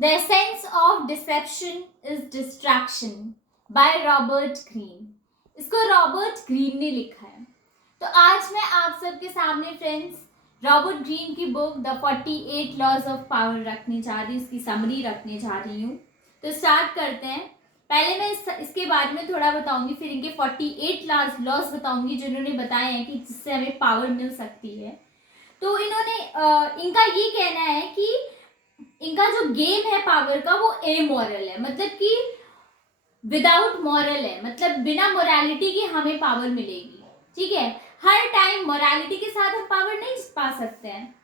The essence of deception is distraction by Robert Greene. इसको Robert Greene ने लिखा है। तो आज मैं आप सबके सामने फ्रेंड्स रॉबर्ट ग्रीन की book the 48 laws of power रखने जा रही हूँ, इसकी समरी रखने जा रही हूँ। तो स्टार्ट करते हैं। पहले मैं इसके बारे में थोड़ा बताऊंगी, फिर इनके 48 लॉज बताऊंगी जो इन्होंने बताए हैं कि जिससे हमें पावर मिल सकती है। तो इन्होंने इनका ये कहना है कि इनका जो गेम है पावर का वो एमोरल है, मतलब कि विदाउट मॉरल है, मतलब बिना मोरालिटी के हमें पावर मिलेगी। ठीक है, हर टाइम मोरालिटी के साथ हम पावर नहीं पा सकते हैं।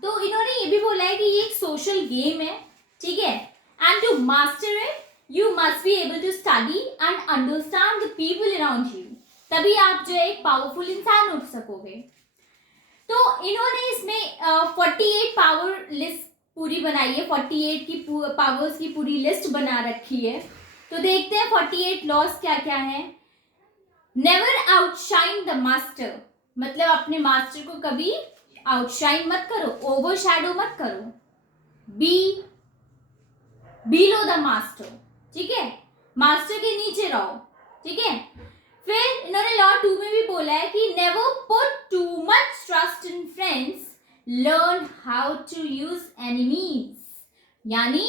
तो इन्होंने ये भी बोला है कि ये एक सोशल गेम है। ठीक है, and to master it you must be able to study and understand the people around you, तभी आप जो है एक पावरफुल इंसान उठ सकोगे। तो इन्होंने इसमें 48 पावर लिस्ट पूरी बनाई है, 48 की पावर्स की पूरी लिस्ट बना रखी है। तो देखते हैं 48 लॉज क्या क्या है। नेवर आउटशाइन द मास्टर, मतलब अपने मास्टर को कभी आउटशाइन मत करो, ओवर शैडो मत करो। बी बिलो द मास्टर, ठीक है, मास्टर के नीचे रहो। ठीक है, फिर इन्होंने लॉ 2 में भी बोला है कि never put too much trust in friends, learn how to use enemies, यानी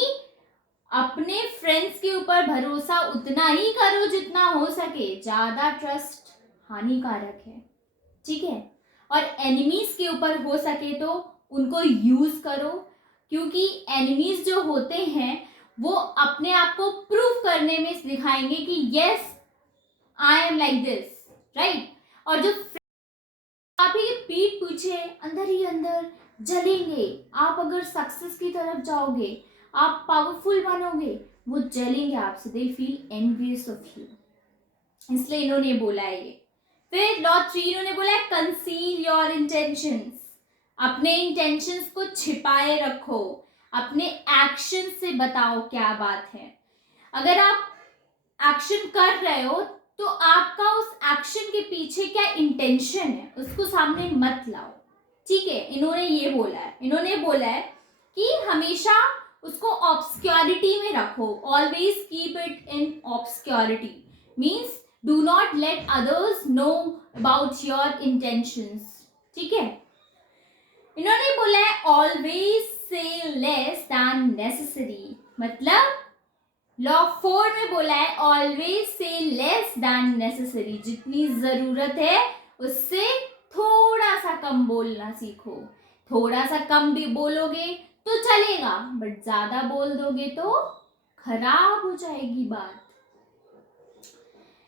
अपने फ्रेंड्स के ऊपर भरोसा उतना ही करो जितना हो सके, ज्यादा ट्रस्ट हानिकारक है। ठीक है, और एनिमीज के ऊपर हो सके तो उनको यूज करो, क्योंकि एनिमीज जो होते हैं वो अपने आप को प्रूव करने में दिखाएंगे कि yes I am like this, right. और जो आप ही पीठ पीछे अंदर ही अंदर जलेंगे, आप अगर सक्सेस की तरफ जाओगे, आप पावरफुल बनोगे, वो जलेंगे आपसे, they feel envious of you, इसलिए इन्होंने बोला है ये। फिर लॉ 3 इन्होंने बोला है कंसील योर इंटेंशंस, अपने इंटेंशंस को छिपाए रखो, अपने एक्शन से बताओ क्या बात है। अगर आप एक्शन कर रहे हो तो आपका उस एक्शन के पीछे क्या इंटेंशन है उसको सामने मत लाओ। ठीक है, इन्होंने ये बोला है, इन्होंने बोला है कि हमेशा उसको ऑब्सक्योरिटी में रखो, always keep it in obscurity, means do not let others know about your intentions. ठीक है, इन्होंने बोला है always say less than necessary, मतलब लॉ 4 में बोला है always say less than necessary, जितनी जरूरत है उससे थोड़ा सा कम बोलना सीखो। थोड़ा सा कम भी बोलोगे तो चलेगा, बट ज्यादा बोल दोगे तो खराब हो जाएगी बात।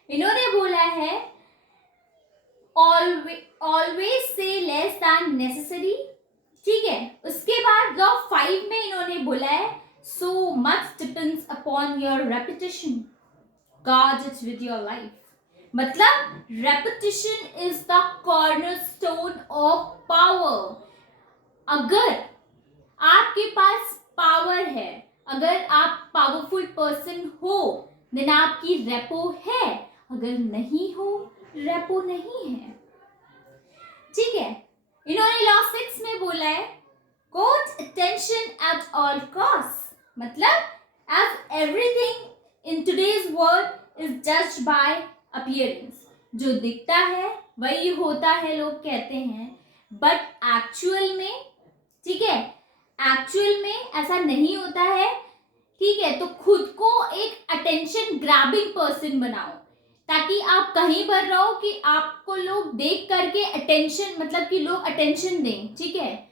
इन्होंने बोला है always say less than necessary. ठीक है, उसके बाद लॉ 5 में इन्होंने बोला है so much depends upon your repetition, guard it with your life, मतलब repetition is the cornerstone of power। अगर आपके पास पावर है, अगर आप पावरफुल पर्सन हो, देन आपकी रेपो है, अगर नहीं हो रेपो नहीं है। ठीक है, इन्होंने लॉ 6 में बोला है court attention at all cost, मतलब as everything in today's world is judged by appearance, जो दिखता है वही होता है लोग कहते हैं, बट एक्चुअल में, ठीक है, एक्चुअल में ऐसा नहीं होता है। ठीक है, तो खुद को एक अटेंशन ग्रैबिंग पर्सन बनाओ, ताकि आप कहीं पर रहो कि आपको लोग देख करके अटेंशन, मतलब कि लोग अटेंशन दें। ठीक है,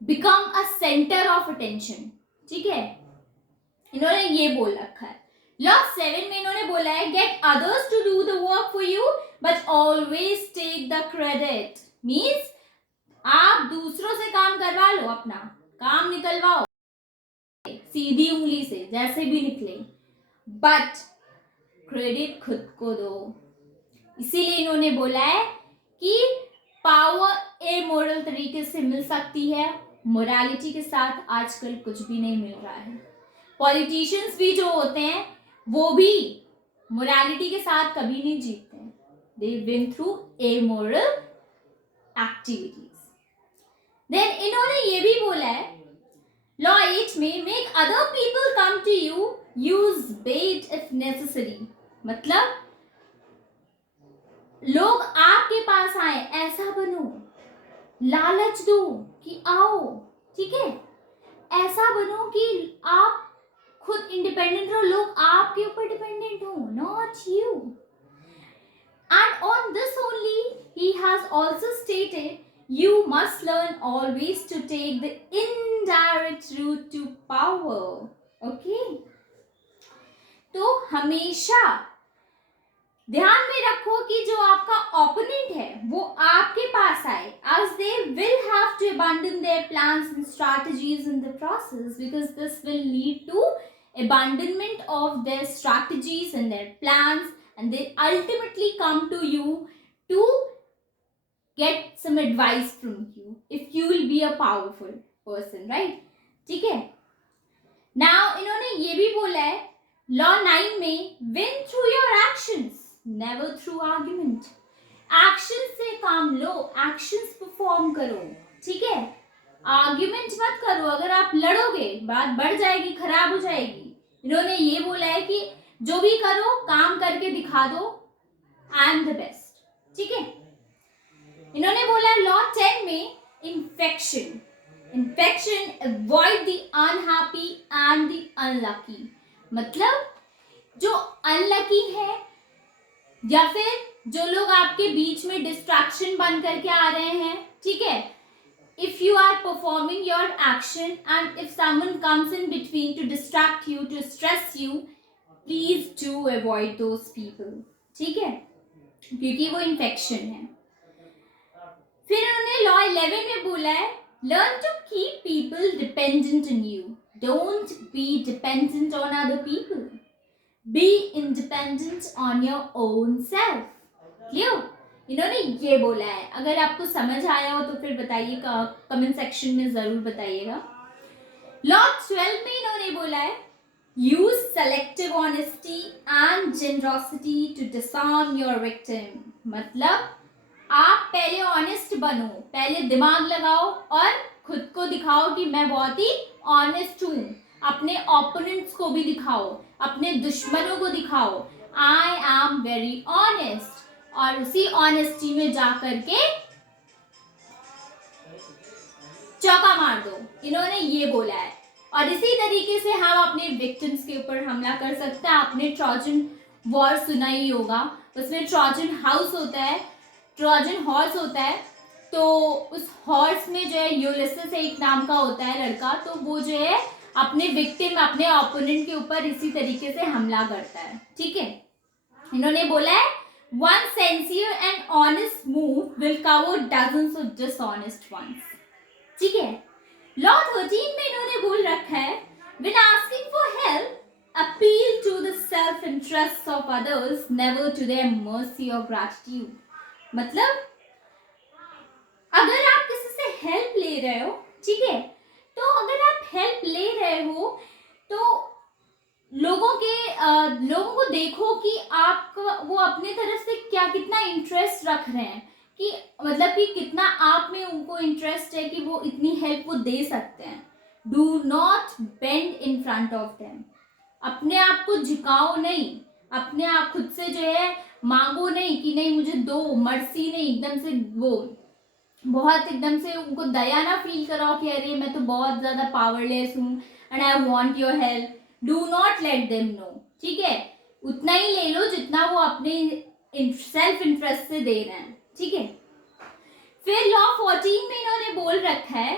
become a centre of attention. ठीक है, इन्होंने ये बोल रखा है। लॉ 7 में इन्होंने बोला है get others to do the work for you but always take the credit, means आप दूसरों से काम करवा लो, अपना काम निकलवाओ सीधी उंगली से जैसे भी निकले, बट क्रेडिट खुद को दो। इसीलिए इन्होंने बोला है कि पावर एमोरल तरीके से मिल सकती है, मोरालिटी के साथ आजकल कुछ भी नहीं मिल रहा है। पॉलिटिशियंस भी जो होते हैं वो भी मोरालिटी के साथ कभी नहीं जीतते हैं, they win through amoral activities. Then इन्होंने ये भी बोला है लॉ 8 में make other people come to you, use bait if necessary. मतलब लोग आपके पास आए, ऐसा बनो, लालच दो कि आओ, ठीक है, ऐसा बनो कि आप खुद इंडिपेंडेंट रहो, लोग आपके ऊपर डिपेंडेंट हो, not you. And on this only he has also stated, you must learn always to take the indirect route to power. Okay? तो हमेशा ध्यान में रखो कि जो आपका ओपोनेंट है वो आपके पास आए, as they will have to abandon their plans and strategies in the process, because this will lead to abandonment of their strategies and their plans, and they ultimately come to you to get some advice from you if you will be a powerful person, right? ठीक है। Now इन्होंने ये भी बोला है law 9 में, win through your actions, never through argument. Action से काम लो, एक्शंस परफॉर्म करो, ठीक है, आर्ग्यूमेंट मत करो। अगर आप लड़ोगे बात बढ़ जाएगी, खराब हो जाएगी। इन्होंने ये बोला है कि जो भी करो काम करके दिखा दो, आई एम द बेस्ट, ठीक है। इन्होंने बोला लॉ 10 में infection, infection avoid the unhappy and the unlucky. मतलब जो अनलकी है या फिर जो लोग आपके बीच में डिस्ट्रैक्शन बन करके आ रहे हैं, ठीक है, if you are performing your action and if someone comes in between to distract you, to stress you, please do avoid those people, ठीक है, क्योंकि वो इन्फेक्शन है। फिर उन्होंने लॉ 11 में बोला है learn to keep people dependent on you, don't be dependent on other people, be independent on your own self. Clear? इन्होंने ये बोला है। अगर आपको समझ आया हो तो फिर बताइए, कमेंट सेक्शन में जरूर बताइएगा। लॉ 12 में इन्होंने बोला है use selective honesty and generosity to disarm your victim. मतलब आप पहले ऑनेस्ट बनो, पहले दिमाग लगाओ और खुद को दिखाओ कि मैं बहुत ही ऑनेस्ट हूँ। अपने ओपोनेंट्स को भी दिखाओ, अपने दुश्मनों को दिखाओ, आई एम वेरी ऑनेस्ट, और उसी ऑनेस्टी में जा करके चौका मार दो। इन्होंने ये बोला है। और इसी तरीके से हम अपने विक्टिम्स के ऊपर हमला कर सकते हैं। आपने ट्रोजन वॉर सुना ही होगा, उसमें ट्रोजन हाउस होता है, ट्रोजन हॉर्स होता है। तो उस हॉर्स में जो है यूलिसिस एक नाम का होता है लड़का, तो वो जो है अपने विक्टिम, अपने ओपोनेंट के ऊपर इसी तरीके से हमला करता है, ठीक है। इन्होंने बोला है one sincere and honest move will cover dozens of dishonest ones, ठीक है। लॉ 13 में इन्होंने बोल रखा है when asking for help, appeal to the self interests of others, never to their mercy or gratitude। मतलब अगर आप किसी से हेल्प ले रहे हो, ठीक है, तो अगर आप हेल्प ले रहे हो तो लोगों को देखो कि आपका वो अपने तरफ से क्या कितना इंटरेस्ट रख रहे हैं, कि मतलब कि कितना आप में उनको इंटरेस्ट है कि वो इतनी हेल्प वो दे सकते हैं। Do not bend in front of them. अपने आप को झुकाओ नहीं, अपने आप खुद से जो है मांगो नहीं कि नहीं मुझे दो, मर्सी नहीं, एकदम से वो बहुत एकदम से उनको दया ना फील कराओ कि अरे मैं तो बहुत ज्यादा पावरलेस हूँ and I want your help. Do not let them know, ठीक है, उतना ही ले लो जितना वो अपने सेल्फ इंटरेस्ट से दे रहे हैं, ठीक है। फिर लॉ 14 में इन्होंने बोल रखा है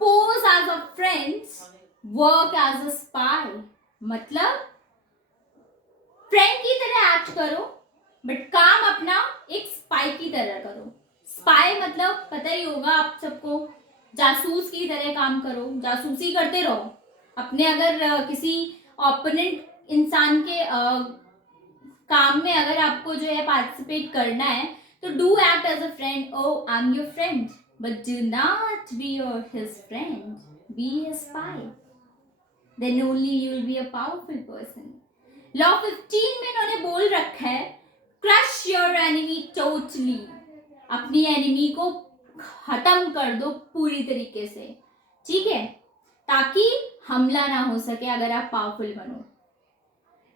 pose as a friends, work as a spy. मतलब फ्रेंड की तरह एक्ट करो बट काम अपना एक स्पाई की तरह करो। स्पाई मतलब पता ही होगा आप सबको, जासूस की तरह काम करो, जासूसी करते रहो अपने। अगर किसी ओपोनेंट इंसान के काम में अगर आपको जो है पार्टिसिपेट करना है तो do act as a friend. Oh I am your friend but do not be your his friend, be his spy, then only you will be a powerful person. Law 15 में इन्होंने बोल रखा है क्रश योर एनिमी टोटली। अपनी enemy को खत्म कर दो पूरी तरीके से, ठीक है। ताकि हमला ना हो सके अगर आप पावरफुल बनो।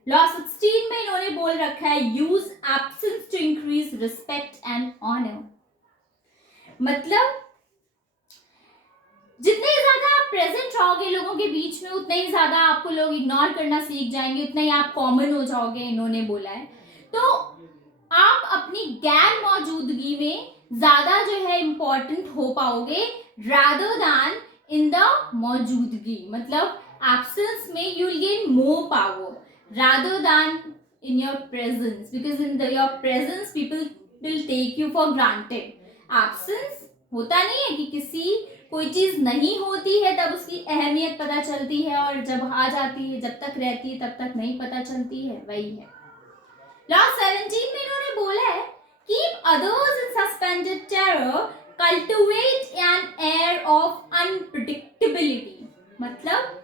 लॉ 16 में इन्होंने बोल रखा है use absence to increase respect and honour. मतलब जितने ज्यादा आप प्रेजेंट रहोगे लोगों के बीच में उतना ही ज्यादा आपको लोग इग्नोर करना सीख जाएंगे, उतना ही आप कॉमन हो जाओगे, इन्होंने बोला है। तो आप अपनी गैर मौजूदगी में ज्यादा जो है इंपॉर्टेंट हो पाओगे रादर दैन इन द मौजूदगी। मतलब एब्सेंस में you will gain more power rather than in your presence, because in your presence people will take you for granted. Absence होता नहीं है कि किसी कोई चीज नहीं होती है तब उसकी अहमियत पता चलती है, और जब आ जाती है, जब तक रहती है तब तक नहीं पता चलती है, वही है। लॉ 17 में इन्होंने बोला है keep others in suspended terror, cultivate an air of unpredictability. मतलब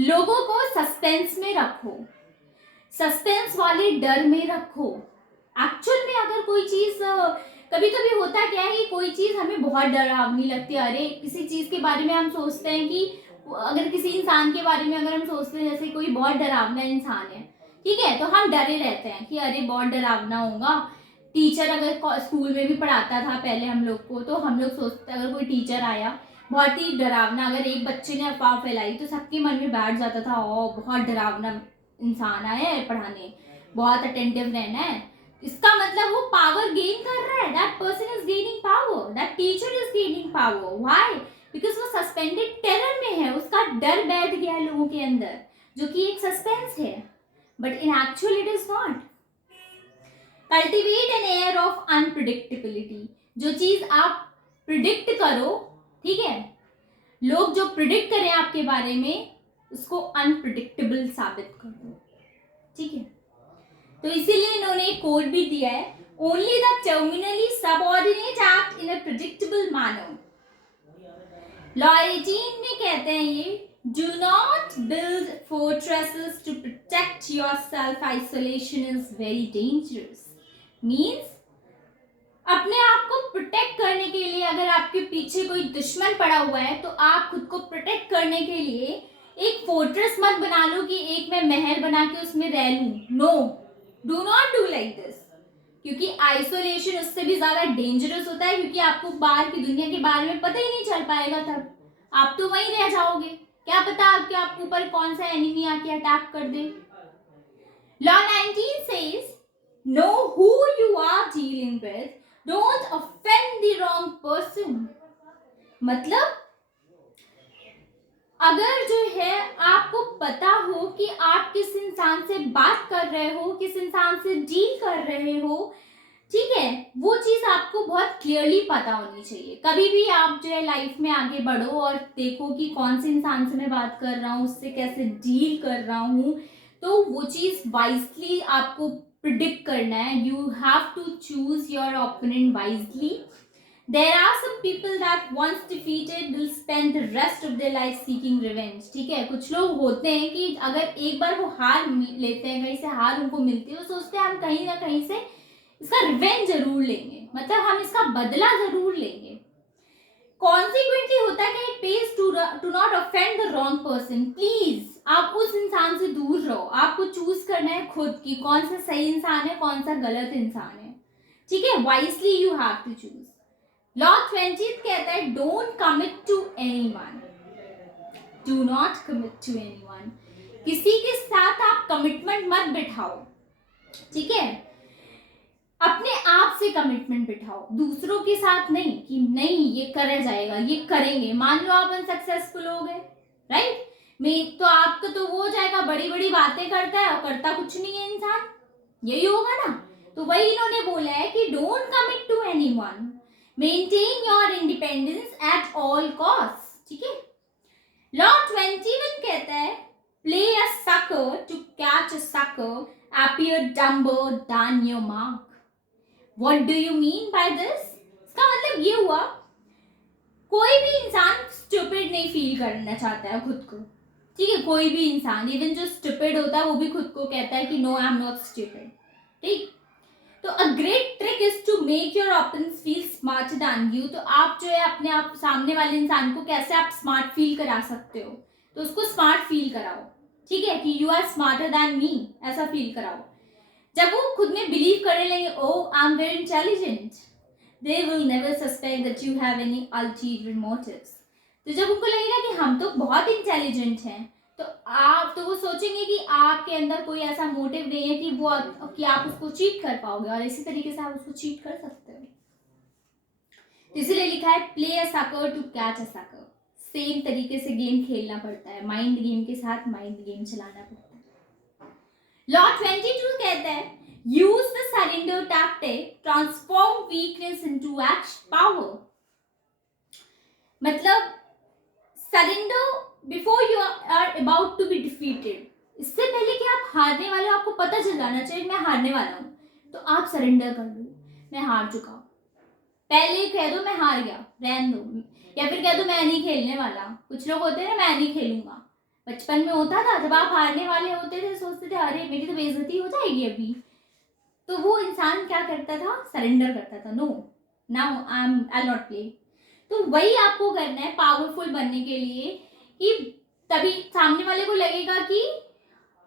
लोगों को सस्पेंस में रखो, सस्पेंस वाले डर में रखो। एक्चुअल में अगर कोई चीज कभी कभी होता क्या है कि कोई चीज हमें बहुत डरावनी लगती है। अरे किसी चीज के बारे में हम सोचते हैं कि अगर किसी इंसान के बारे में अगर हम सोचते हैं जैसे कोई बहुत डरावना इंसान है, ठीक है, तो हम डरे रहते हैं कि अरे बहुत डरावना होगा। टीचर अगर स्कूल में भी पढ़ाता था पहले हम लोग को, तो हम लोग सोचते अगर कोई टीचर आया बहुत ही डरावना, अगर एक बच्चे ने अफवाह फैलाई तो सबके मन में बैठ जाता था ओ बहुत डरावना इंसान आया है पढ़ाने, बहुत अटेंटिव रहना है। इसका मतलब वो पावर गेन कर रहा है, that person is gaining power, that teacher is gaining power. Why? Because वो सस्पेंडेड टेरर में है, उसका डर बैठ गया है लोगों के अंदर, जो कि एक सस्पेंस है, but in actual it is not. Cultivate an air of unpredictability. जो चीज आप प्रिडिक्ट करो, ठीक है, लोग जो प्रिडिक्ट करें आपके बारे में उसको अनप्रिडिक्टेबल साबित कर दो, ठीक है। तो इसीलिए इन्होंने एक कोड भी दिया है, only the terminally subordinate act in a predictable manner. Law 18 में कहते हैं ये do not build fortresses to protect yourself, isolation is very dangerous. Means अपने आप को प्रोटेक्ट करने के लिए अगर आपके पीछे कोई दुश्मन पड़ा हुआ है तो आप खुद को प्रोटेक्ट करने के लिए एक फोर्ट्रेस मत बना लो कि एक मैं महल बना के उसमें रह लूं। No, do not do like this, क्योंकि आइसोलेशन उससे भी ज्यादा डेंजरस होता है, क्योंकि आपको बाहर की दुनिया के बारे में पता ही नहीं चल पाएगा, तब आप तो वहीं रह जाओगे, क्या पता आपके ऊपर कौन सा एनिमी आके अटैक कर दे। Law 19 says know who you are dealing with, don't offend the wrong person. मतलब अगर जो है आपको पता हो कि आप किस इंसान से बात कर रहे हो, किस इंसान से डील कर रहे हो, ठीक है, वो चीज आपको बहुत क्लियरली पता होनी चाहिए। कभी भी आप जो है लाइफ में आगे बढ़ो और देखो कि कौन से इंसान से मैं बात कर रहा हूँ, उससे कैसे डील कर रहा हूँ, तो वो चीज वाइजली आपको प्रिडिक्ट करना है। You have to choose your opponent wisely. There are some people that once defeated will spend the rest of their life seeking revenge। ठीक है, कुछ लोग होते हैं कि अगर एक बार वो हार लेते हैं, कहीं से हार उनको मिलती है, वो सोचते हैं हम कहीं ना कहीं से इसका रिवेंज जरूर लेंगे, मतलब हम इसका बदला जरूर लेंगे। कॉन्सिक्वेंटली होता है कि it pays to not offend the wrong person। Please आप उस इंसान से दूर रहो, आपको चूज करना है खुद कि कौन सा सही इंसान है, कौन सा गलत इंसान है, ठीक है, wisely you have to choose. Law 20 कहता है don't commit to anyone, do not commit to anyone. किसी के साथ आप कमिटमेंट मत बिठाओ, ठीक है, अपने आप से कमिटमेंट बिठाओ, दूसरों के साथ नहीं कि नहीं ये करा जाएगा, ये करेंगे। मान लो आप अनसक्सेसफुल हो गए, राइट, तो आपका तो वो हो जाएगा, बड़ी बड़ी बातें करता है और करता कुछ नहीं है इंसान, यही होगा ना। तो वही इन्होंने बोला है कि don't commit to anyone, maintain your independence at all cost, ठीक है। लॉ 21 कहता है play a sucker to catch a sucker, appear dumber than your mark। What do you mean by this? इसका मतलब ये हुआ कोई भी इंसान स्टूपिड नहीं फील करना चाहता है खुद को, ठीक है, कोई भी इंसान, इवन जो स्टूपिड होता है वो भी खुद को कहता है कि no I am not stupid, ठीक। तो तो a great trick is to make your opponents feel smarter than you. तो आप जो है अपने आप सामने वाले इंसान को कैसे आप स्मार्ट फील करा सकते हो, तो उसको स्मार्ट फील कराओ, ठीक है, कि you are smarter than me, ऐसा फील कराओ। जब वो खुद में बिलीव करने लगे, oh I am very intelligent, they will never suspect that you have any ulterior motives. तो जब उनको लगेगा कि हम तो बहुत इंटेलिजेंट हैं, तो वो सोचेंगे कि आपके अंदर कोई ऐसा मोटिव नहीं है कि आप उसको चीट कर पाओगे, और इसी तरीके से आप उसको चीट कर सकते हो। तो इसीलिए लिखा है play a sucker to catch a sucker. Same तरीके से गेम खेलना पड़ता है, माइंड गेम के साथ माइंड गेम चलाना पड़ता है। लॉ 22 कहता है use the surrender tactic, transform weakness into power. मतलब surrender before you are about to be defeated, इससे पहले कि आप हारने वाले हो, आपको पता चल जाना चाहिए मैं हारने वाला हूं, तो आप सरेंडर कर दो, मैं हार चुका हूं। पहले कह दो मैं हार गया, रहने दो, या फिर कह दो मैं नहीं खेलने वाला। कुछ लोग होते हैं ना, मैं नहीं खेलूंगा, बचपन में होता था, जब आप हारने वाले होते थे सोचते थे अरे मेरी तो बेइज्जती हो जाएगी अभी, तो वो इंसान क्या करता था, सरेंडर करता था, no now I not play. तो वही आपको करना है पावरफुल बनने के लिए, कि तभी सामने वाले को लगेगा कि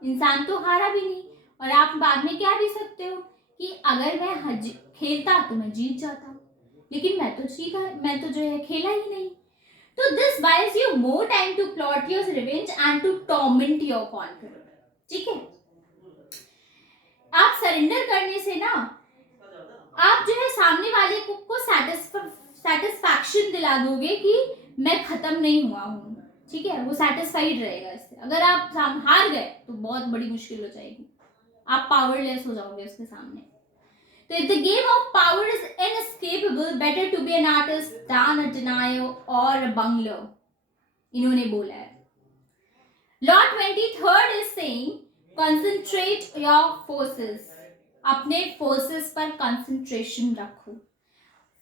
इंसान तो हारा भी नहीं, और आप बाद में क्या भी सकते हो कि अगर मैं खेलता तो मैं जीत जाता, लेकिन मैं तो जो है खेला ही नहीं। तो this buys you more time to plot your revenge and to torment your conqueror, ठीक है। आप सरेंडर करने से ना आप जो है सामने वाले को सेटिस्फैक्शन दिला दोगे कि मैं खत्म नहीं हुआ हूं, ठीक है, वो सेटिस्फाइड रहेगा इससे। अगर आप हार गए तो बहुत बड़ी मुश्किल हो जाएगी, आप पावरलेस हो जाओगे उसके सामने। तो if the game of power is inescapable, better to be an artist than a denier or a bungler, इन्होंने बोला है। Law 23 is saying concentrate your forces, अपने फोर्सेस पर कंसंट्रेशन रखो।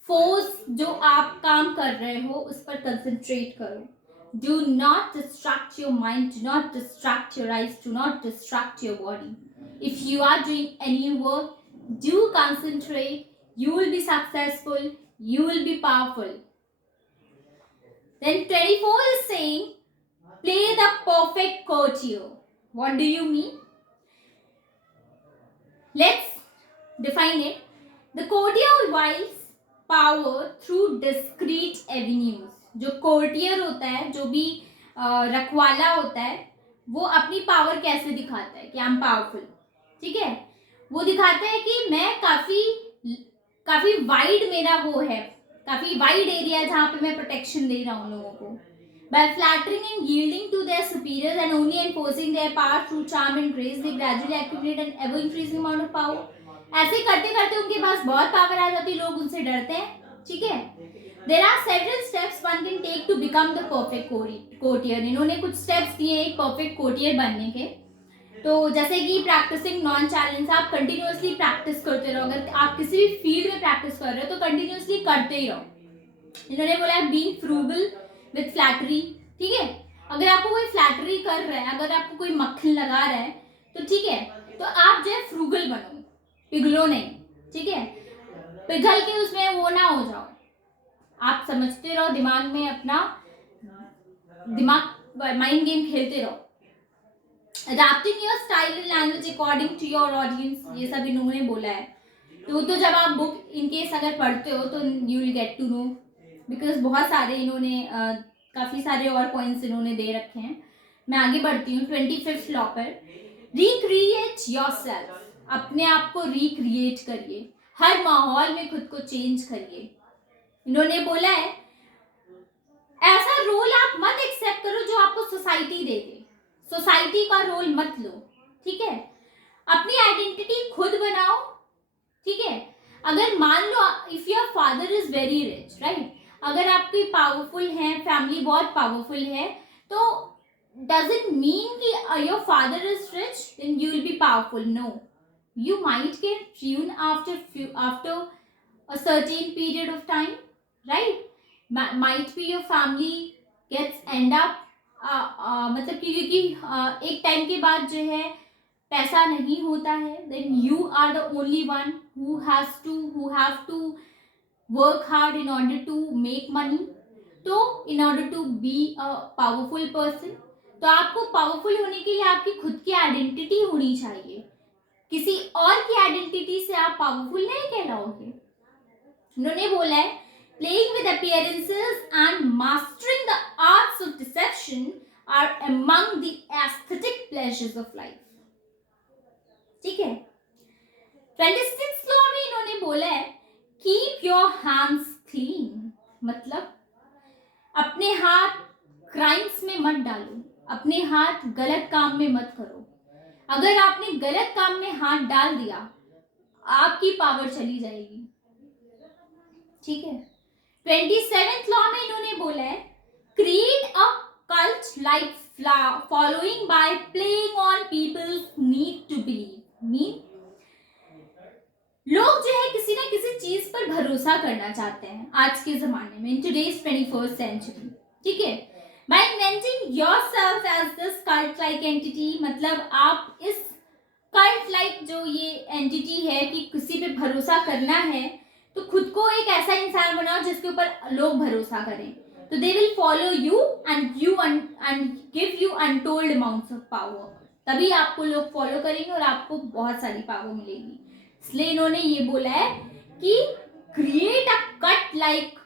फोर्स जो आप काम कर रहे हो उस पर कंसंट्रेट करो। Do not distract your mind, do not distract your eyes, do not distract your body. If you are doing any work, do concentrate, you will be successful, you will be powerful. Then 24 is saying, play the perfect courtier. What do you mean? Let's define it. The courtier wields power through discrete avenues. जो courtier होता है, जो भी रखवाला होता है, वो अपनी पावर कैसे दिखाता है कि आई एम पावरफुल, ठीक है। वो दिखाता है कि मैं काफी वाइड मेरा वो है, काफी वाइड एरिया है जहां पे मैं प्रोटेक्शन दे रहा हूँ लोगों को। By flattering and yielding to their superiors and only enforcing their power through charm and grace, they gradually accumulate an ever increasing amount of power. ऐसे करते करते उनके पास बहुत पावर आ जाती है, लोग उनसे डरते हैं, ठीक है। There are several steps one can take to become the perfect courtier. इन्होंने कुछ स्टेप्स दिए एक परफेक्ट कोर्टियर बनने के। तो जैसे कि प्रैक्टिसिंग नॉन चैलेंज, आप कंटिन्यूअसली प्रैक्टिस करते रहो। अगर आप किसी भी फील्ड में प्रैक्टिस कर रहे हो तो कंटिन्यूअसली करते ही रहो। इन्होंने बोला है बीइंग फ्रूगल विथ फ्लैटरी, ठीक है। अगर आपको कोई फ्लैटरी कर रहा है, अगर आपको कोई मक्खन लगा रहा है, तो ठीक है, तो आप जो है फ्रूगल बनो, पिघलो नहीं, ठीक है, पिघल के उसमें वो ना हो जाओ। आप समझते रहो, दिमाग में अपना माइंड गेम खेलते रहो। Adapting your style and language according to your audience, ये सब इन्होंने बोला है। तो जब आप बुक इनकेस अगर पढ़ते हो तो you will get to know, because बहुत सारे इन्होंने काफ़ी सारे और पॉइंट्स इन्होंने दे रखे हैं। मैं आगे बढ़ती हूँ 25th लॉ पर। रिक्रिएट योरसेल्फ, अपने आप को रिक्रिएट करिए, हर माहौल में खुद को चेंज करिए। इन्होंने बोला है ऐसा रोल आप मत एक्सेप्ट करो जो आपको सोसाइटी दे दे, सोसाइटी का रोल मत लो, ठीक है। अपनी आइडेंटिटी खुद बनाओ, ठीक है। अगर मान लो if your father is very rich, right, अगर आपकी पावरफुल है, फैमिली बहुत पावरफुल है, तो डज इट मीन कि your father is rich then you will be powerful? No, you might get ruined after a certain period of time, right? Might be your family gets end up मतलब क्योंकि एक time के बाद जो है पैसा नहीं होता है, then you are the only one who have to work hard in order to make money. तो in order to be a powerful person, तो आपको पावरफुल होने के लिए आपकी खुद की आइडेंटिटी होनी चाहिए. किसी और की आइडेंटिटी से आप पावरफुल नहीं कहलाओगे. उन्होंने बोला है playing with appearances and mastering the arts of deception are among the aesthetic pleasures of life. ठीक है. 26th लॉ में इन्होंने बोला है कीप योर हैंड्स क्लीन. मतलब अपने हाथ क्राइम्स में मत डालो, अपने हाथ गलत काम में मत करो. अगर आपने गलत काम में हाथ डाल दिया आपकी पावर चली जाएगी. ठीक है. 27th लॉ में इन्होंने बोला है create a cult like following by playing on people's need to believe. Mean लोग जो है किसी ना किसी चीज पर भरोसा करना चाहते हैं आज के जमाने में, इन टुडेज 21st सेंचुरी. ठीक है. By inventing yourself as this cult like entity, मतलब आप इस कल्ट लाइक जो ये एंटिटी है कि किसी पे भरोसा करना है, तो खुद को एक ऐसा इंसान बनाओ जिसके ऊपर लोग भरोसा करें. तो they will follow you and give you untold amounts of power. तभी आपको लोग फॉलो करेंगे और आपको बहुत सारी पावर मिलेगी. इसलिए इन्होंने ये बोला है कि create a cult like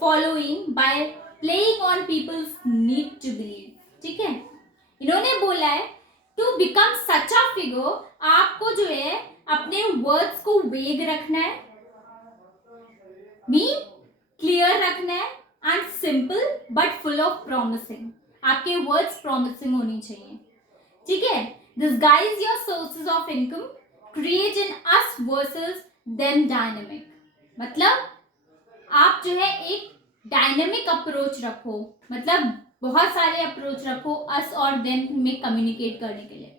following by playing on people's need to believe. ठीक है. इन्होंने बोला है to become such a figure, आपको जो है अपने वर्ड्स को वेग रखना है, मीन क्लियर रखना है, and simple but full of promising. आपके वर्ड्स प्रॉमिसिंग होनी चाहिए. ठीक है. Disguise your sources of income, create in us versus them dynamic. मतलब आप जो है एक डायनेमिक अप्रोच रखो, मतलब बहुत सारे अप्रोच रखो अस और देम में कम्युनिकेट करने के लिए.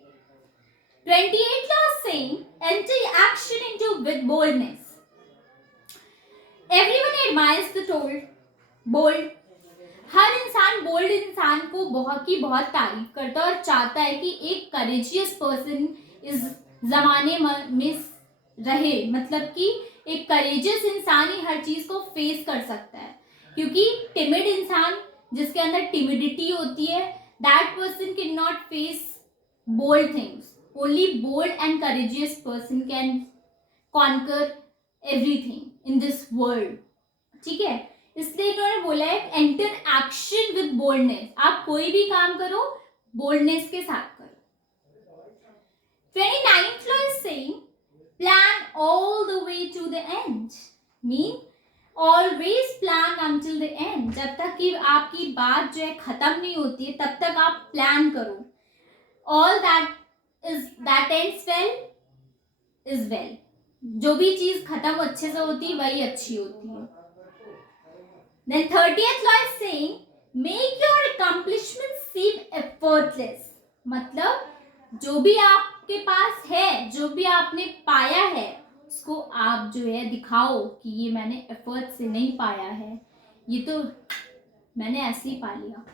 28 law saying enter action into with boldness. Everyone admires the bold. हर इंसान बोल्ड इंसान को बहुत तारीफ करता है और चाहता है कि एक करेजियस पर्सन इस जमाने में रहे. मतलब कि एक करेजियस इंसान ही हर चीज को फेस कर सकता है, क्योंकि टिमिड इंसान जिसके अंदर टिमिडिटी होती है, that person can not face bold things. Only bold and courageous person can conquer everything in this world. ठीक है. इसलिए इन्होंने बोला है एंटर एक्शन विद बोल्डनेस. आप कोई भी काम करो बोल्डनेस के साथ करो. 29th law is saying plan all the way to the end. Mean always plan until the end. जब तक कि आपकी बात जो है खत्म नहीं होती है तब तक आप प्लान करो. All that ends well is well. जो भी चीज खत्म अच्छे से होती है वही अच्छी होती है. Then 30th law is saying make your accomplishments seem effortless. मतलब जो भी आपके पास है, जो भी आपने पाया है, उसको आप जो है दिखाओ कि ये मैंने एफर्ट से नहीं पाया है, ये तो मैंने ऐसे ही पा लिया.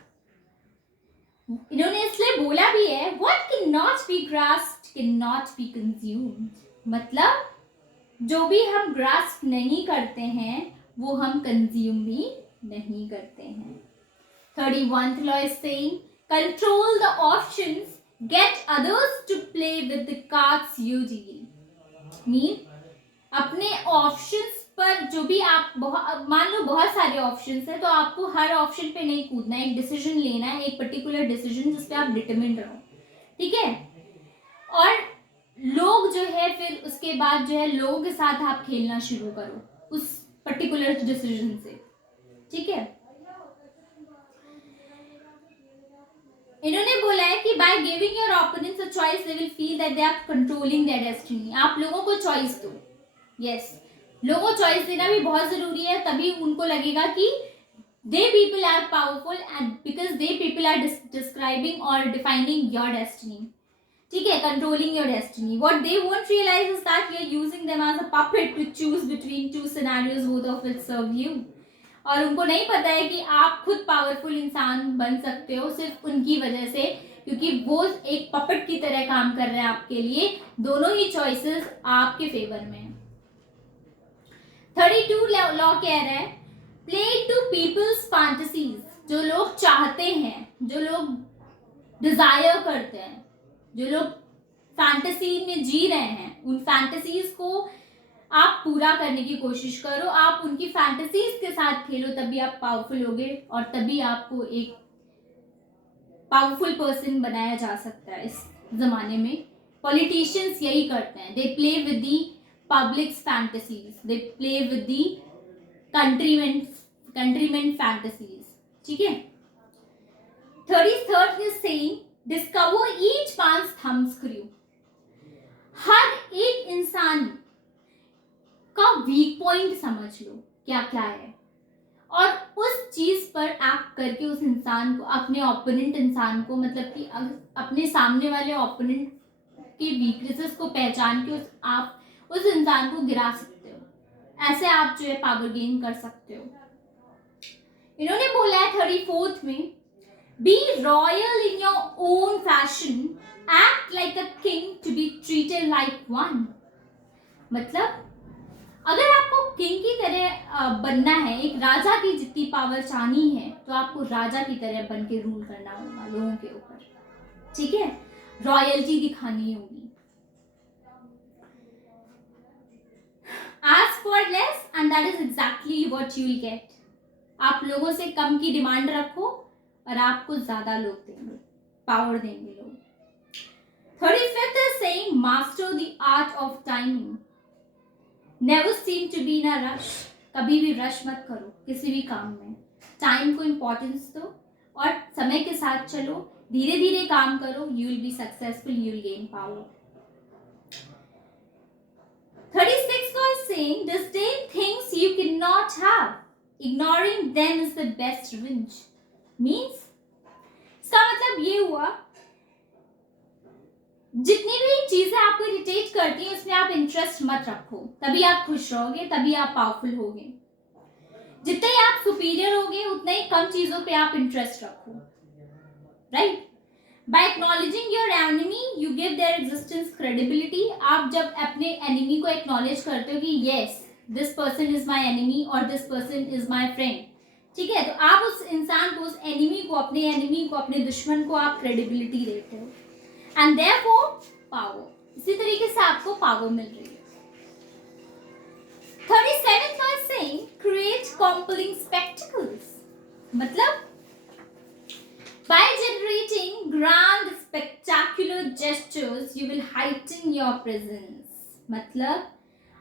इन्होंने इसलिए बोला भी है what cannot be grasped cannot be consumed. मतलब जो भी हम ग्रास्प नहीं करते हैं वो हम कंज्यूम भी नहीं करते हैं. 31th law is saying control the options, get others to play with the cards you deal. Mean अपने ऑप्शंस पर जो भी आप मान लो बहुत सारे ऑप्शंस हैं, तो आपको हर ऑप्शन पे नहीं कूदना है, एक डिसीजन लेना है, एक पर्टिकुलर डिसीजन जिस पे आप डिटरमिन्ड रहो. ठीक है. और लोग जो है फिर उसके बाद जो है लोगों के साथ आप खेलना शुरू करो उस पर्टिकुलर डिसीजन से. ठीक है. इन्होंने बोला है कि by giving your opponents a choice they will feel that they are controlling their destiny. आप लोगों को चॉइस दो. यस, लोगों को चॉइस देना भी बहुत जरूरी है, तभी उनको लगेगा कि they people are powerful and because they people are describing और डिफाइनिंग योर डेस्टिनी. ठीक है. Controlling your destiny. What they won't realise is that you are using them as a puppet to choose between two scenarios both of which serve you. और उनको नहीं पता है कि आप खुद पावरफुल इंसान बन सकते हो सिर्फ उनकी वजह से, क्योंकि वो एक पपेट की तरह काम कर रहे हैं आपके लिए. दोनों ही चॉइसेस आपके फेवर में हैं. 32 लॉ कह रहा है प्ले टू पीपल्स फैंटेसीज, जो लोग चाहते हैं, जो लोग डिजायर करते हैं, जो लोग फैंटेसी में जी रहे हैं, उन फैंटेसीज को आप पूरा करने की कोशिश करो। आप उनकी फैंटेसीज के साथ खेलो, तभी आप पावरफुल होगे और तभी आपको एक पावरफुल पर्सन बनाया जा सकता है। इस जमाने में पॉलिटिशियंस यही करते हैं, they play with the publics fantasies, they play with the countrymen fantasies. ठीक है। 33rd is saying discover each man's thumb screw। हर एक इंसान का वीक पॉइंट समझ लो क्या क्या है, और उस चीज पर एक्ट करके उस इंसान को, अपने ओपोनेंट इंसान को, मतलब कि अपने सामने वाले ओपोनेंट की वीकनेसेस को पहचान के आप उस इंसान को गिरा सकते हो। ऐसे आप जो है पावर गेन कर सकते हो। इन्होंने बोला है 34th में be royal in your own fashion, act like a king to be treated like one. मतलब अगर आपको किंग की तरह बनना है, एक राजा की जितनी पावर चाहनी है, तो आपको राजा की तरह बन के रूल करना होगा लोगों के ऊपर। ठीक है, रॉयल्टी दिखानी होगी। Ask for less and that is exactly what you will get। आप लोगों से कम की डिमांड रखो और आपको ज्यादा लोग देंगे, पावर देंगे लोग। 35th is saying master the art of timing। Never seem to be in a rush। कभी भी रश मत करो किसी भी काम में। टाइम को इम्पोर्टेंस दो और समय के साथ चलो, धीरे धीरे काम करो। You will be successful, you will gain power. 36th is saying disdain things you cannot have, ignoring them is the best revenge। Means इसका मतलब ये हुआ, जितनी भी चीजें आपको इरिटेट करती हैं उसमें आप इंटरेस्ट मत रखो, तभी आप खुश रहोगे, तभी आप पावरफुल होगे। जितने ही आप सुपीरियर होगे उतने ही कम चीजों पे आप इंटरेस्ट रखो, right. By acknowledging your enemy you give their existence credibility. आप जब अपने एनिमी को एक्नॉलेज करते हो कि yes this person is my enemy और this person is my friend, ठीक है, तो आप उस इंसान को, उस एनिमी को, अपने दुश्मन को आप क्रेडिबिलिटी देते हो एंड देयरफॉर पावर। इसी तरीके से आपको पावर मिल रही है। 37th was saying create compelling spectacles। मतलब by generating grand spectacular gestures you will heighten your presence। मतलब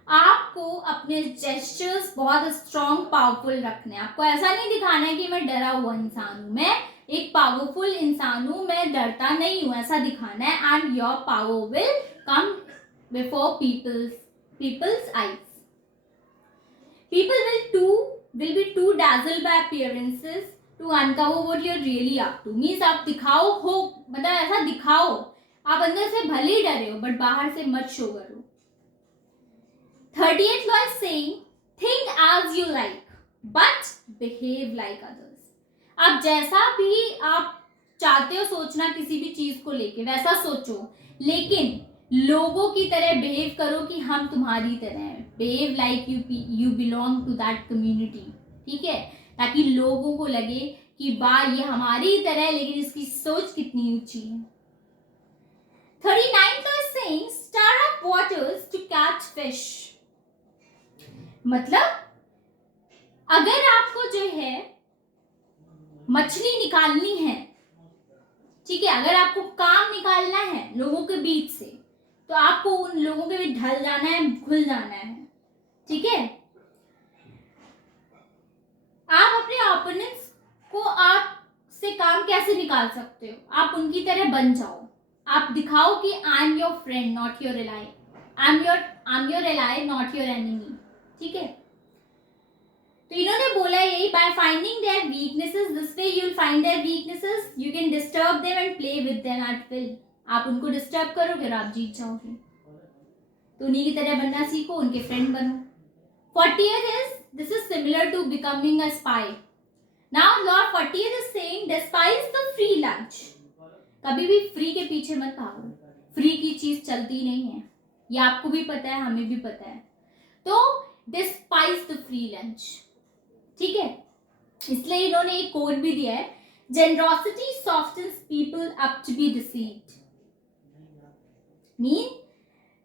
आपको अपने जेस्चर्स बहुत स्ट्रॉन्ग पावरफुल रखने हैं। आपको ऐसा नहीं दिखाना है कि मैं डरा हुआ इंसान हूं, मैं एक पावरफुल इंसान हूं, मैं डरता नहीं हूं, ऐसा दिखाना है। And your power will come before people's eyes. People will be too dazzled by appearances to uncover what you're really up to। Means आप दिखाओ हो, मतलब ऐसा दिखाओ आप अंदर से भले ही डरे हो बट बाहर से मत शो करो। 38th law is saying think as you like but behave like others। आप जैसा भी आप चाहते हो सोचना किसी भी चीज को लेके वैसा सोचो, लेकिन लोगों की तरह बिहेव करो कि हम तुम्हारी तरह हैं। Behave like you belong to that community. ठीक है, ताकि लोगों को लगे कि वाह ये हमारी तरह है लेकिन इसकी सोच कितनी ऊंची है। 39th is saying stir up waters to catch fish। मतलब अगर आपको जो है मछली निकालनी है, ठीक है, अगर आपको काम निकालना है लोगों के बीच से, तो आपको उन लोगों के बीच ढल जाना है, घुल जाना है। ठीक है, आप अपने ओपोनेंट्स को आप से काम कैसे निकाल सकते हो? आप उनकी तरह बन जाओ। आप दिखाओ कि I am your friend not your ally, I am your ally not your enemy. ठीक है, तो इन्होंने बोला यही, by finding their weaknesses this way you will find their weaknesses, you can disturb them and play with them at will. आप उनको disturb करोगे और आप जीत जाओगे। तो उन्हीं की तरह बनना सीखो, उनके फ्रेंड बनो। 40th is this is similar to becoming a spy। Now law 40th is saying despise the free lunch। कभी भी फ्री के पीछे मत भागो, फ्री की चीज चलती नहीं है, ये आपको भी पता है, हमें भी पता है। तो डिस्पाइज द फ्री लंच। ठीक है, इसलिए इन्होंने एक कोड भी दिया है, generosity softens people up to be deceived. Mean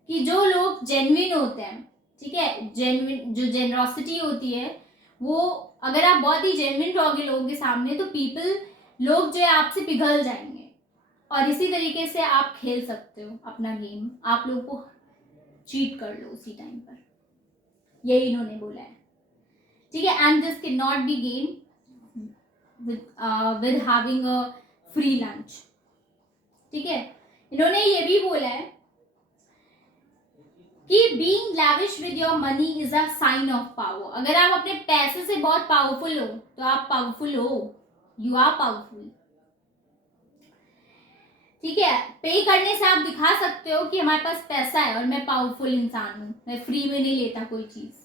कि जो लोग जेन्युइन होते हैं, ठीक है, जेन्युइन जो जेनरोसिटी होती है वो, अगर आप बहुत ही जेन्युइन रहोगे लोगों के सामने तो लोग जो है आपसे पिघल जाएंगे। और इसी तरीके से आप खेल सकते हो अपना गेम, आप लोगों को चीट कर लो उसी टाइम पर, यही इन्होंने बोला है। ठीक है, and this can not be game with having a free lunch। ठीक है, इन्होंने ये भी बोला है कि being lavish with your money is a sign of power। अगर आप अपने पैसे से बहुत पावरफुल हो तो आप पावरफुल हो, यू आर पावरफुल। ठीक है, पे करने से आप दिखा सकते हो कि हमारे पास पैसा है और मैं पावरफुल इंसान हूं, मैं फ्री में नहीं लेता कोई चीज।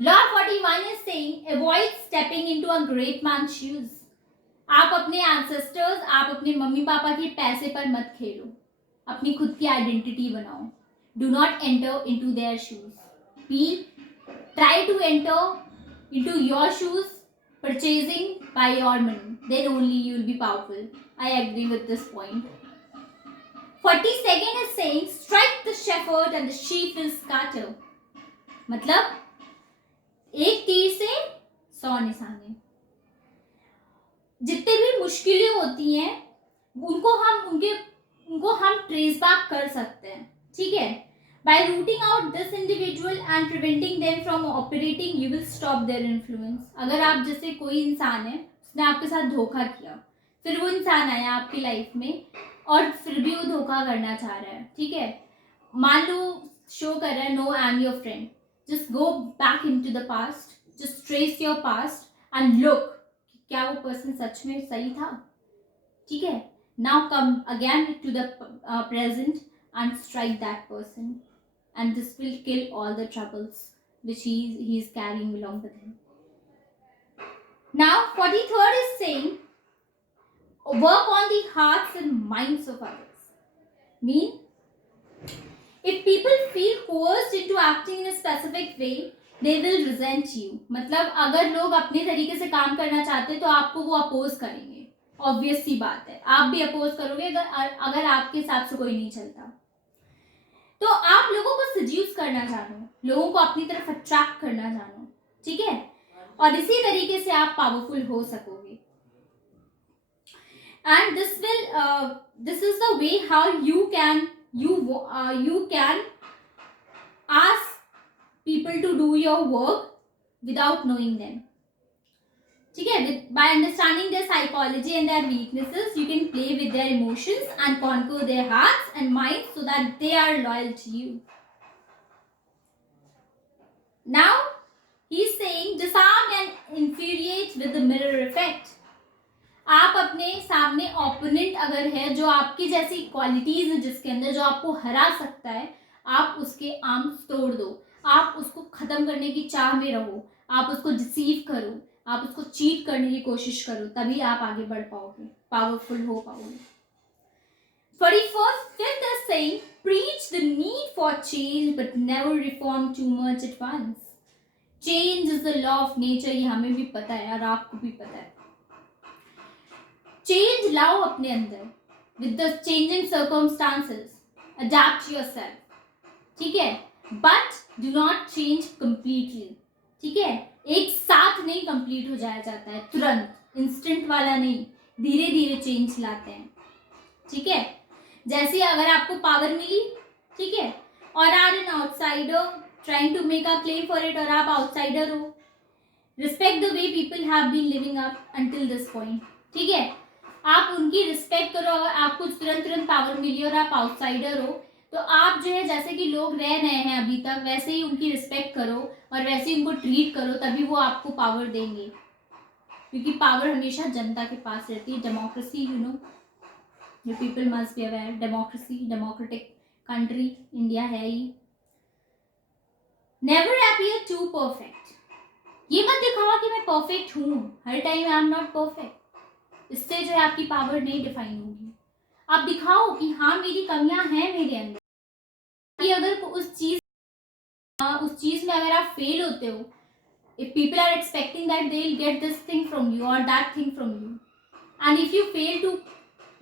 Law 41 is saying avoid stepping into a great man's shoes। आप अपने ancestors, आप अपने मम्मी पापा के पैसे पर मत खेलो, अपनी खुद की आइडेंटिटी बनाओ। Do not enter into their shoes। Try to enter into your shoes purchasing by your money, then only you will be powerful। I agree with this point। 42nd is saying strike the shepherd and the sheep will scatter। मतलब एक तीर से 100 निशाने। जितने भी मुश्किलें होती हैं उनको हम ट्रेस बैक कर सकते हैं। ठीक है, by rooting out this individual and preventing them from operating you will stop their influence. अगर आप जैसे कोई इंसान है, उसने आपके साथ धोखा किया, फिर वो इंसान आया आपकी लाइफ में और फिर भी वो धोखा करना चाह रहा है, ठीक है, मान लो शो कर रहा है no I am your friend, just go back into the past, just trace your past and look क्या वो person सच में सही था। ठीक है, now come again to the present and strike that person and this will kill all the troubles which he is carrying along with him। Now 43rd is saying work on the hearts and minds of others। mean if people feel coerced into acting in a specific way they will resent you। मतलब अगर लोग अपने तरीके से काम करना चाहते हैं तो आपको वो अपोज करेंगे, ऑब्वियस सी बात है, आप भी अपोज करोगे अगर आपके हिसाब से कोई नहीं चलता। तो आप लोगों को सड्यूस करना जानो, लोगों को अपनी तरफ अट्रैक्ट करना जानो। ठीक है, और इसी तरीके से आप पावरफुल हो सकोगे। And this is the way how you can ask people to do your work without knowing them। ठीक है, by understanding their psychology and their weaknesses you can play with their emotions and conquer their hearts and minds so that they are loyal to you। now he is saying disarm and infuriate with the mirror effect। आप अपने सामने opponent अगर है जो आपकी जैसी qualities है जिसके अंदर, जो आपको हरा सकता है, आप उसके आर्म्स तोड़ दो, आप उसको खत्म करने की चाह में रहो, आप उसको डिसीव करो, आप उसको चीट करने की कोशिश करो, तभी आप आगे बढ़ पाओगे, पावरफुल हो पाओगे। 45th is saying preach the need for change but never reform too much at once। change is the law of nature, ये हमें भी पता है और आपको भी पता है। चेंज लाओ अपने अंदर with the changing circumstances, adapt yourself। ठीक है, but do not change completely। ठीक है, एक साथ नहीं कंप्लीट हो जाया जाता है, तुरंत इंस्टेंट वाला नहीं, धीरे धीरे चेंज लाते हैं। ठीक है, जैसे अगर आपको पावर मिली, ठीक है, और are an outsider trying to make a claim for it, और आप आउटसाइडर हो, respect the way people have been living up until this point. ठीक है, आप उनकी रिस्पेक्ट करो। अगर आपको तुरंत पावर मिली और आप आउटसाइडर हो तो आप जो है जैसे कि लोग रह रहे हैं अभी तक वैसे ही उनकी रिस्पेक्ट करो और वैसे ही उनको ट्रीट करो, तभी वो आपको पावर देंगे, क्योंकि पावर हमेशा जनता के पास रहती है। Democracy, you know, you people must be aware, democracy, democratic country India है ही। Never appear to perfect. ये मत दिखाओ कि मैं परफेक्ट हूँ हर time, I am not perfect. इससे जो है आपकी पावर नहीं डिफाइन होगी। आप दिखाओ कि हाँ मेरी कमियां हैं मेरे अंदर, कि अगर उस चीज उस चीज में अगर आप फेल होते हो, if people are expecting that they'll get this thing from you or that thing from you, and if you fail to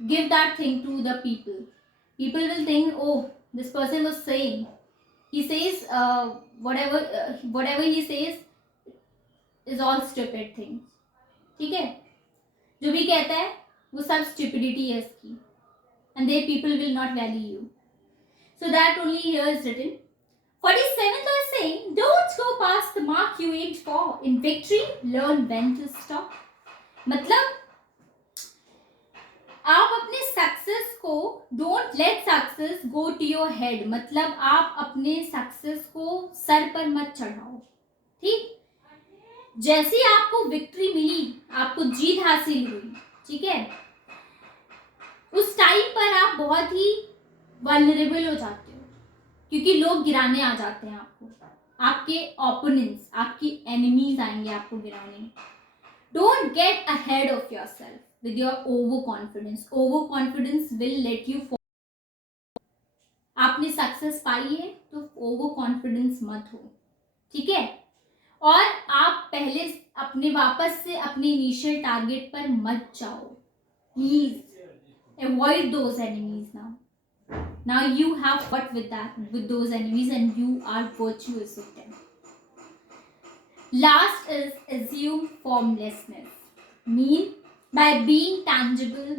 give that thing to the people, people will think, oh, this person was saying, he says whatever he says is all stupid things. ठीक है, जो भी कहता है वो सब stupidity है इसकी, and they people will not value you. So that only here is written. 47th is saying, don't go past the mark you aimed for. In victory, learn when to stop. मतलब आप अपने success को, don't let success go to your head, मतलब आप अपने success को sir पर मत चढ़ाओ. ठीक, जैसे आपको विक्ट्री मिली, आपको जीत हासिल हुई, ठीक है, उस टाइम पर आप बहुत ही वल्नरेबल हो जाते हो, क्योंकि लोग गिराने आ जाते हैं आपको, आपके ओपोनेंट्स, आपकी एनिमीज आएंगे आपको गिराने. Don't get ahead of yourself with your overconfidence. Overconfidence will let you fall. आपने सक्सेस पाई है तो ओवर कॉन्फिडेंस मत हो, ठीक है, और आप पहले अपने वापस से अपने इनिशियल टारगेट पर मत जाओ. Please avoid those enemies. now you have fought with those enemies and you are virtuous with them. Last is assume formlessness. Mean by being tangible,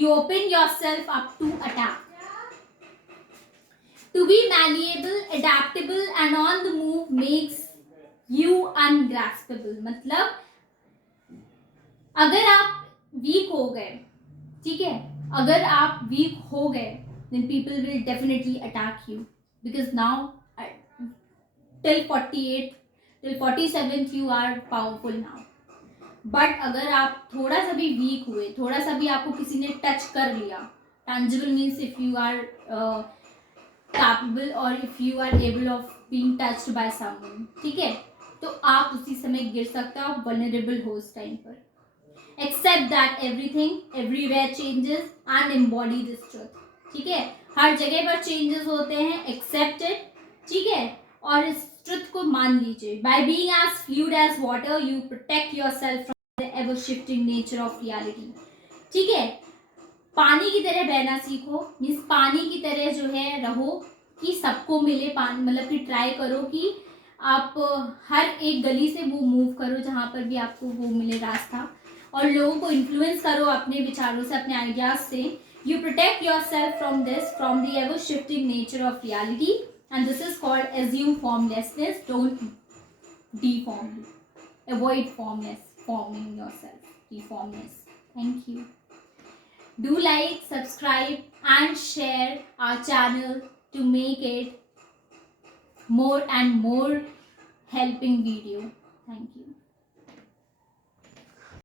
you open yourself up to attack. To be malleable, adaptable and on the move makes you ungraspable. मतलब अगर आप week हो गए, ठीक है, अगर आप week हो गए, then people will definitely attack you, because now till 48 till 47th you are powerful now. But अगर आप थोड़ा सा भी वीक हुए, थोड़ा सा भी आपको किसी ने टच कर लिया, tangible means if you are capable or if you are able of being touched by someone, ठीक है, तो आप उसी समय गिर सकते हो, आप vulnerable हो उस टाइम पर. Accept that everything everywhere changes and embody this truth. ठीक है, हर जगह पर चेंजेस होते हैं, accept it, ठीक है, और इस ट्रुथ को मान लीजिए. By being as fluid as water, you protect yourself from the ever shifting nature of reality. ठीक है, पानी की तरह बहना सीखो, मीन्स पानी की तरह जो है रहो कि सबको मिले पानी, मतलब कि ट्राई करो कि आप हर एक गली से वो मूव करो जहाँ पर भी आपको वो मिले रास्ता, और लोगों को इन्फ्लुएंस करो अपने विचारों से, अपने आइडियाज से. You protect yourself from this, from the ever shifting nature of reality, and this is called assume formlessness. Don't deform, avoid forming yourself, deformness. Thank you. Do like, subscribe and share our channel to make it more and more helping video. Thank you.